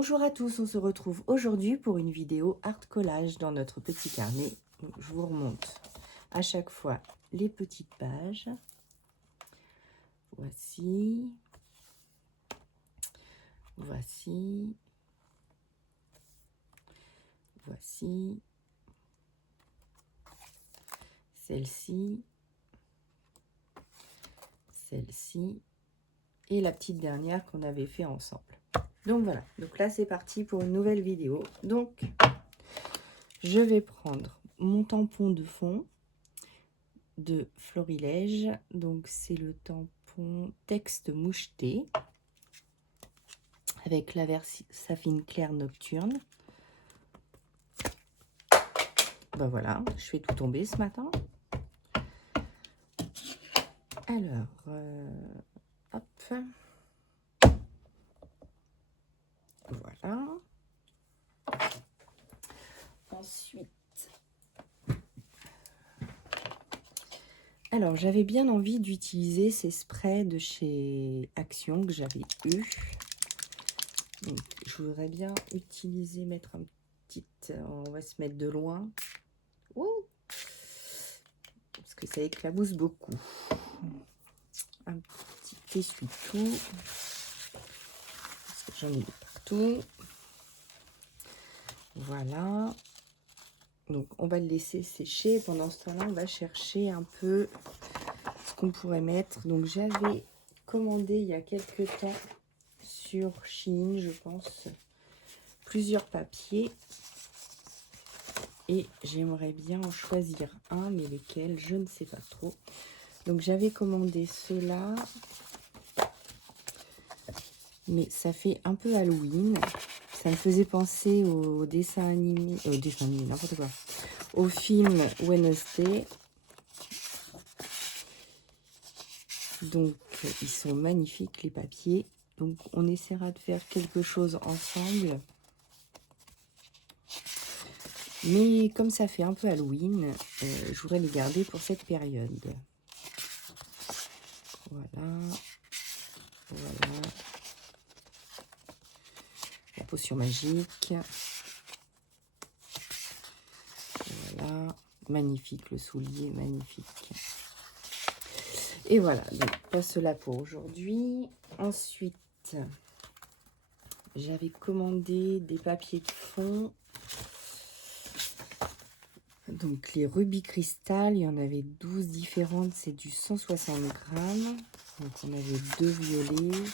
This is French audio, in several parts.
Bonjour à tous, on se retrouve aujourd'hui pour une vidéo art collage dans notre petit carnet. Donc, je vous remonte à chaque fois les petites pages. Voici. Voici. Voici. Celle-ci. Celle-ci. Et la petite dernière qu'on avait fait ensemble. Donc voilà, donc là c'est parti pour une nouvelle vidéo. Donc je vais prendre mon tampon de fond de Florilège. Donc c'est le tampon texte moucheté avec la Saphine Claire Nocturne. Ben voilà, je fais tout tomber ce matin. Alors, hop. Voilà. Ensuite, alors j'avais bien envie d'utiliser ces sprays de chez Action que j'avais eu. Donc, je voudrais bien utiliser, mettre un petit, on va se mettre de loin. Ouh, parce que ça éclabousse beaucoup. Un petit essuie-tout. Parce que j'en ai partout. Voilà. Donc on va le laisser sécher. Pendant ce temps-là, on va chercher un peu ce qu'on pourrait mettre. Donc j'avais commandé il y a quelques temps sur Shein, je pense, plusieurs papiers. Et j'aimerais bien en choisir un, mais lesquels, je ne sais pas trop. Donc j'avais commandé ceux-là. Mais ça fait un peu Halloween. Ça me faisait penser au dessin animé, n'importe quoi, au film Wednesday. Donc, ils sont magnifiques, les papiers. Donc, on essaiera de faire quelque chose ensemble. Mais comme ça fait un peu Halloween, je voudrais les garder pour cette période. Voilà. Voilà. La potion magique. Voilà. Magnifique, le soulier, magnifique. Et voilà, donc pas cela pour aujourd'hui. Ensuite, j'avais commandé des papiers de fond. Donc les rubis cristal, il y en avait 12 différentes, c'est du 160 grammes. Donc on avait 2 violets,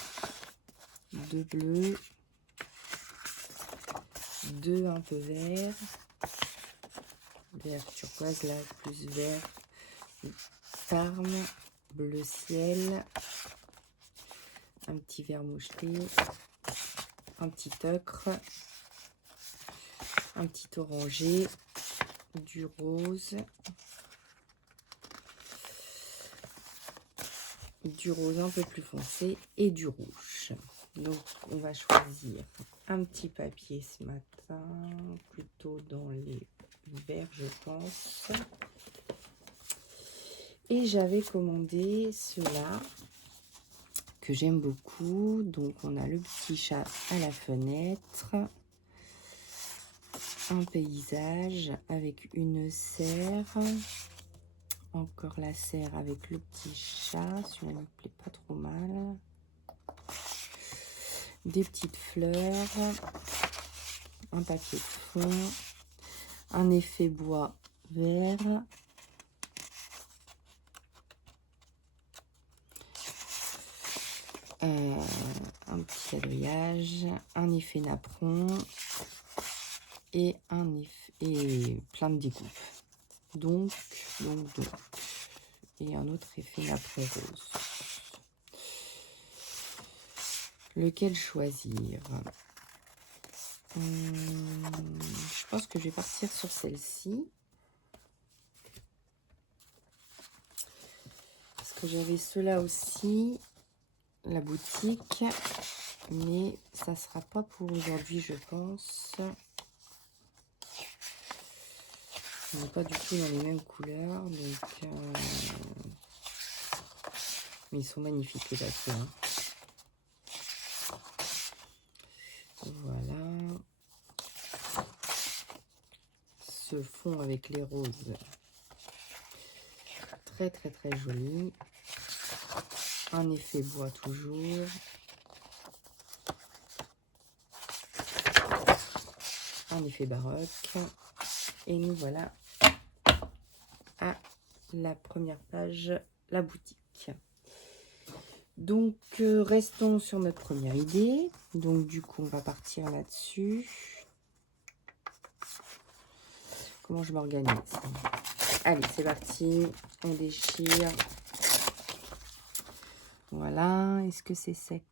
2 bleus, 2 un peu verts, vert turquoise là, plus vert, Parme, bleu ciel, un petit vert moucheté, un petit ocre, un petit orangé, du rose un peu plus foncé et du rouge. Donc on va choisir un petit papier ce matin, plutôt dans les verts je pense. Et j'avais commandé ceux-là que j'aime beaucoup. Donc on a le petit chat à la fenêtre, un paysage avec une serre, encore la serre avec le petit chat, celui-là ne plaît pas trop mal, des petites fleurs, un papier de fond, un effet bois vert, un petit quadrillage, un effet napperon et un effet et plein de découpes. Donc, et un autre effet napperon rose. Lequel choisir? Je pense que je vais partir sur celle-ci. Parce que j'avais ceux-là aussi, la boutique. Mais ça sera pas pour aujourd'hui, je pense. On n'est pas du tout dans les mêmes couleurs. Donc, mais ils sont magnifiques les papiers. Hein. Voilà. ce fond avec les roses. Très très très joli. Un effet bois toujours. Un effet baroque. Et nous voilà à la première page, la boutique. Donc restons sur notre première idée. Donc du coup on va partir là-dessus. Comment je m'organise? Allez, c'est parti. On déchire. Voilà. Est-ce que c'est sec?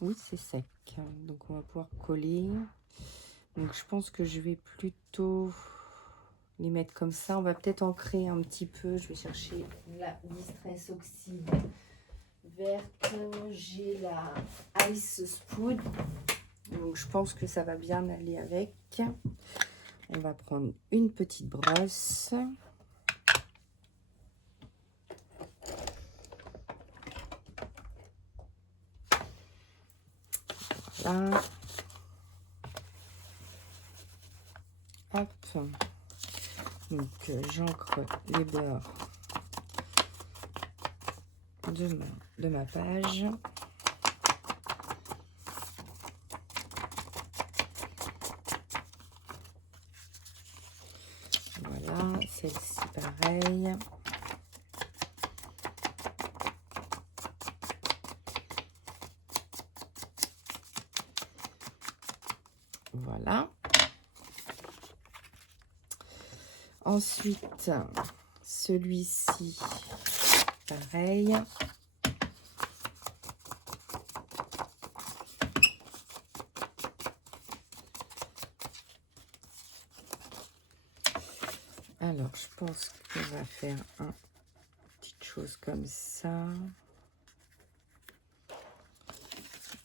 Oui, c'est sec. Donc on va pouvoir coller. Donc je pense que je vais plutôt les mettre comme ça. On va peut-être en créer un petit peu. Je vais chercher la Distress Oxide verte. J'ai la Ice Spoon. Donc je pense que ça va bien aller avec. On va prendre une petite brosse. Voilà. Hop. Donc j'ancre les bords de ma page. Voilà, celle-ci pareil. Voilà. Ensuite, celui-ci, pareil. Alors, je pense qu'on va faire une petite chose comme ça.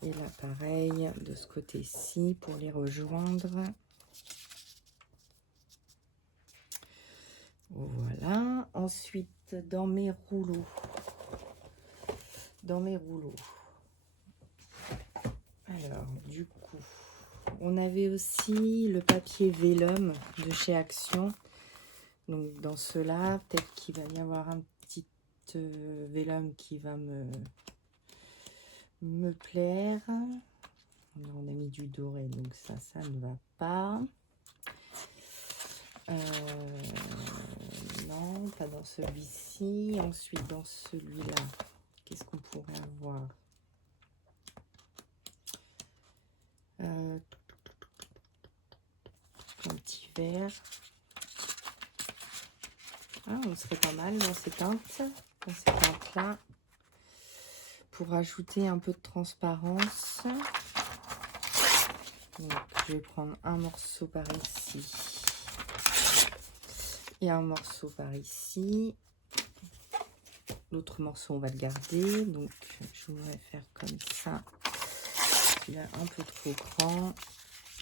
Et là, pareil, de ce côté-ci, pour les rejoindre. Voilà. Ensuite, dans mes rouleaux. Alors, du coup, on avait aussi le papier vélum de chez Action. Donc, dans cela, peut-être qu'il va y avoir un petit vélum qui va me plaire. On a mis du doré, donc ça ne va pas. Non, pas dans celui-ci. Ensuite, dans celui-là, qu'est-ce qu'on pourrait avoir? Un petit vert. Ah, on serait pas mal dans ces teintes-là, pour ajouter un peu de transparence. Donc, je vais prendre un morceau par ici et un morceau par ici. L'autre morceau, on va le garder. Donc, je voudrais faire comme ça. Il est un peu trop grand.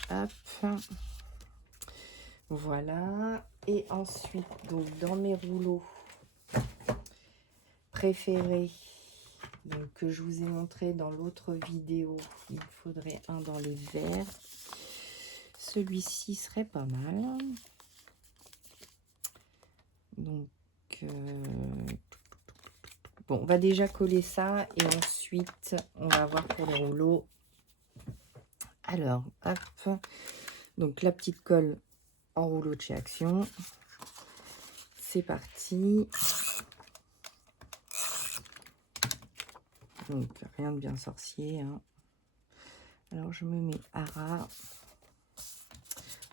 Hop. Voilà. Et ensuite, donc, dans mes rouleaux préférés, donc, que je vous ai montré dans l'autre vidéo, il me faudrait un dans les verts. Celui-ci serait pas mal. Donc, bon, on va déjà coller ça et ensuite, on va voir pour les rouleaux. Alors, hop. Donc, la petite colle en rouleau de chez Action. C'est parti. Donc, rien de bien sorcier, hein. Alors, je me mets à ras.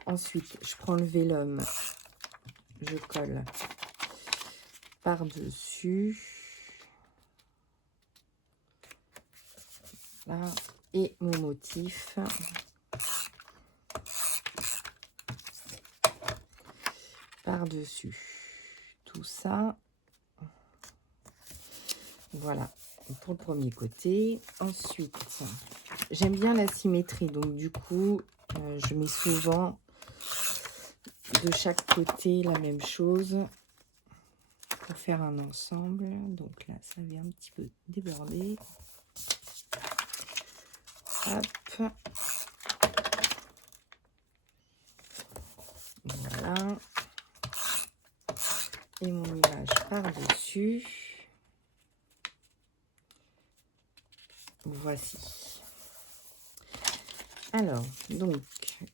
Ensuite, je prends le vélum. Je colle par-dessus. Là. Et mon motif. Par-dessus. Tout ça. Voilà. Pour le premier côté. Ensuite, j'aime bien la symétrie. Donc, du coup, je mets souvent de chaque côté la même chose pour faire un ensemble. Donc là, ça vient un petit peu déborder. Hop. Voilà. par-dessus. Voici. Alors, donc,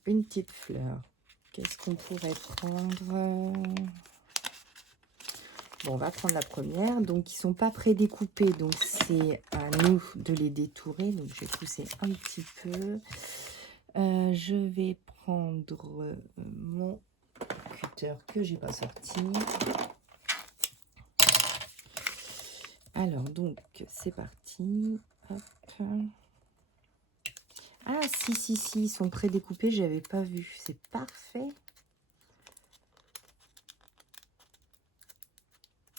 une petite fleur. Qu'est-ce qu'on pourrait prendre? Bon, on va prendre la première. Donc, ils ne sont pas prédécoupés. Donc, c'est à nous de les détourer. Donc, je vais pousser un petit peu. Je vais prendre mon cutter que j'ai pas sorti. Alors, donc, c'est parti. Hop. Ah, si, ils sont prédécoupés. Je n'avais pas vu. C'est parfait.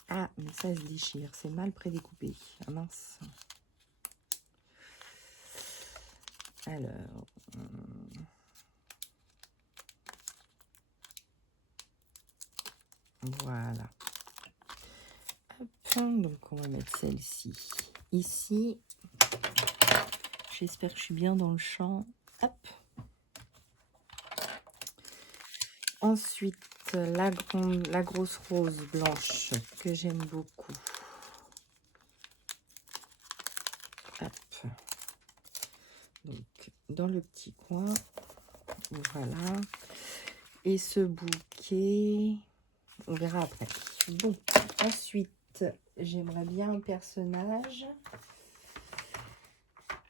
Ah, mais ça se déchire. C'est mal prédécoupé. Ah mince. Alors... voilà. Hop, donc, on va mettre celle-ci ici. J'espère que je suis bien dans le champ. Hop. Ensuite, la grosse rose blanche que j'aime beaucoup. Hop. Donc, dans le petit coin. Voilà. Et ce bouquet, on verra après. Bon, ensuite, j'aimerais bien un personnage.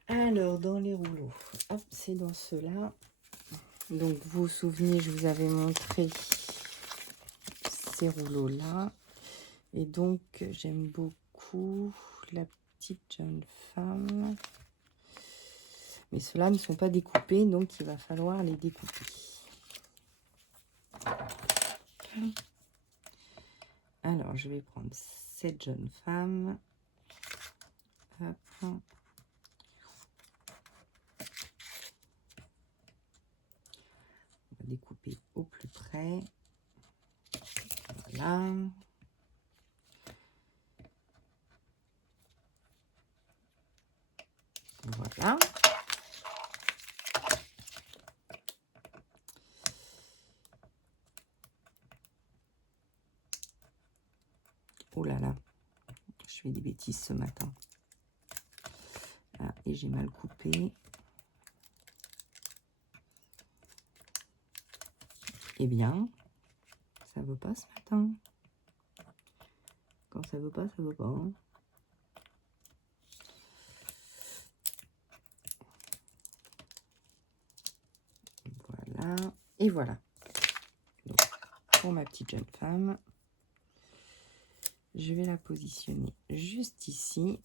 Alors, dans les rouleaux, hop, c'est dans ceux-là. Donc, vous vous souvenez, je vous avais montré ces rouleaux-là. Et donc, j'aime beaucoup la petite jeune femme. Mais ceux-là ne sont pas découpés, donc il va falloir les découper. Alors, je vais prendre cette jeune femme. Hop. On va découper au plus près. Voilà. Voilà. Oh là là, je fais des bêtises ce matin. Ah, et j'ai mal coupé. Eh bien, ça veut pas ce matin. Quand ça veut pas, ça veut pas. Hein. Voilà. Et voilà. Donc, pour ma petite jeune femme, je vais la positionner juste ici.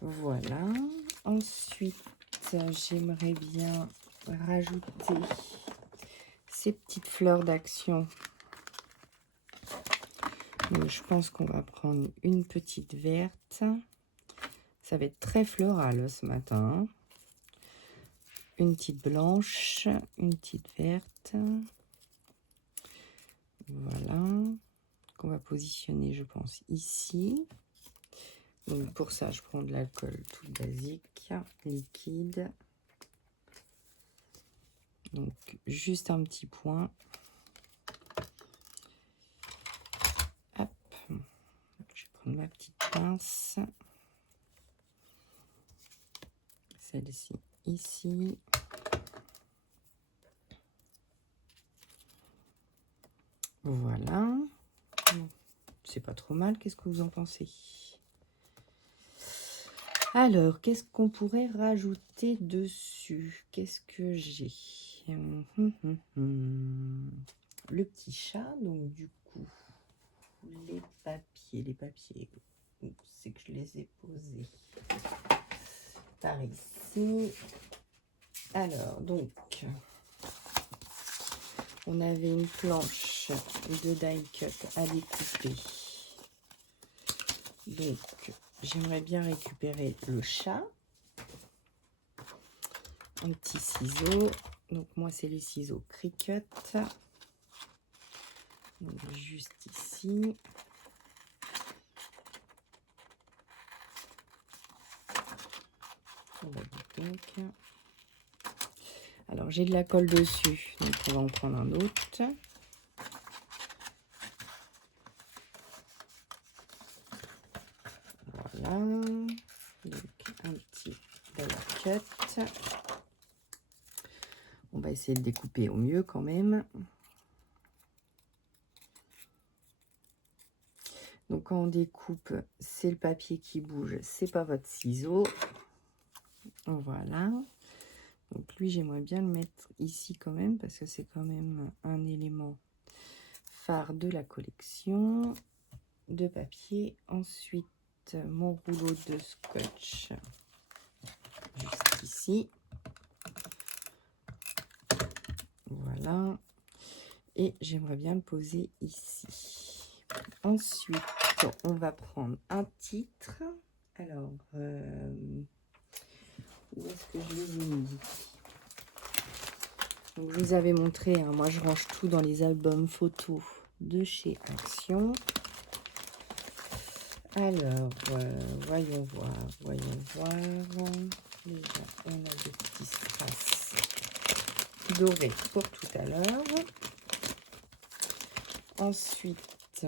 Voilà. Ensuite, j'aimerais bien rajouter ces petites fleurs d'action. Donc, je pense qu'on va prendre une petite verte. Ça va être très floral ce matin. Une petite blanche, une petite verte. Voilà. Qu'on va positionner, je pense, ici. Donc, pour ça, je prends de l'alcool tout basique, liquide. Donc, juste un petit point. Hop. Je vais prendre ma petite pince. Celle-ci, ici. Voilà. C'est pas trop mal. Qu'est-ce que vous en pensez? Alors, qu'est-ce qu'on pourrait rajouter dessus? Qu'est-ce que j'ai? Le petit chat, donc du coup, les papiers, c'est que je les ai posés par ici. Alors, donc, on avait une planche de die cut à découper. Donc, j'aimerais bien récupérer le chat. Un petit ciseau. Donc, moi, c'est les ciseaux Cricut. Donc, juste ici. On va donc. Alors, j'ai de la colle dessus. Donc, on va en prendre un autre. Voilà. Donc, un petit die cut. On va essayer de découper au mieux quand même. Donc, quand on découpe, c'est le papier qui bouge, c'est pas votre ciseau. Voilà. Donc, lui, j'aimerais bien le mettre ici quand même, parce que c'est quand même un élément phare de la collection de papier. Ensuite, mon rouleau de scotch, juste ici. Voilà. Et j'aimerais bien le poser ici. Ensuite, on va prendre un titre. Alors, où est-ce que je les ai mis? Donc, je vous avais montré, hein, moi je range tout dans les albums photos de chez Action. Alors, voyons voir. Déjà, on a des petits strass dorés pour tout à l'heure. Ensuite,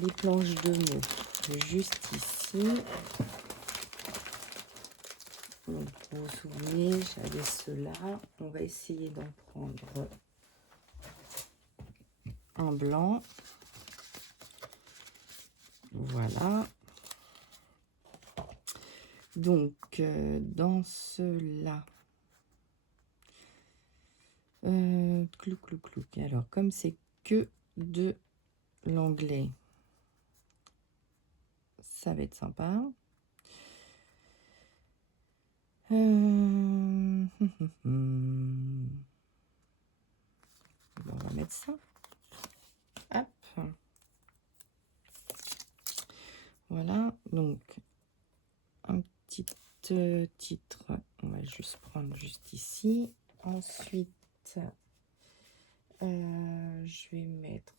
les planches de mots, juste ici. Donc, vous vous souvenez, j'avais ceux-là. On va essayer d'en prendre un blanc. Voilà. Donc, dans ceux-là, clouc, clouc, clouc. Alors, comme c'est que de l'anglais, ça va être sympa. On va mettre ça. Hop. Voilà. Donc, un petit titre. On va juste prendre juste ici. Ensuite, je vais mettre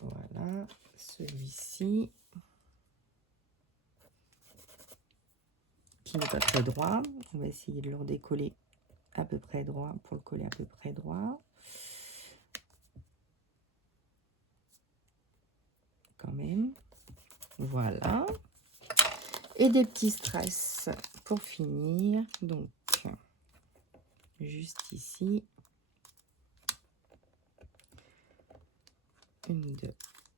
voilà, celui-ci qui n'est pas très droit. On va essayer de le redécoller à peu près droit pour le coller à peu près droit. Quand même. Voilà. Et des petits strass pour finir. Donc, juste ici. 1, 2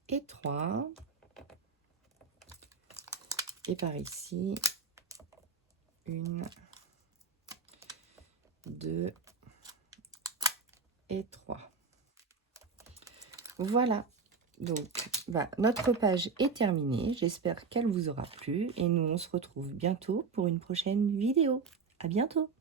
et 3. Et par ici, 1, 2 et 3. Voilà. Donc, notre page est terminée. J'espère qu'elle vous aura plu. Et nous, on se retrouve bientôt pour une prochaine vidéo. À bientôt.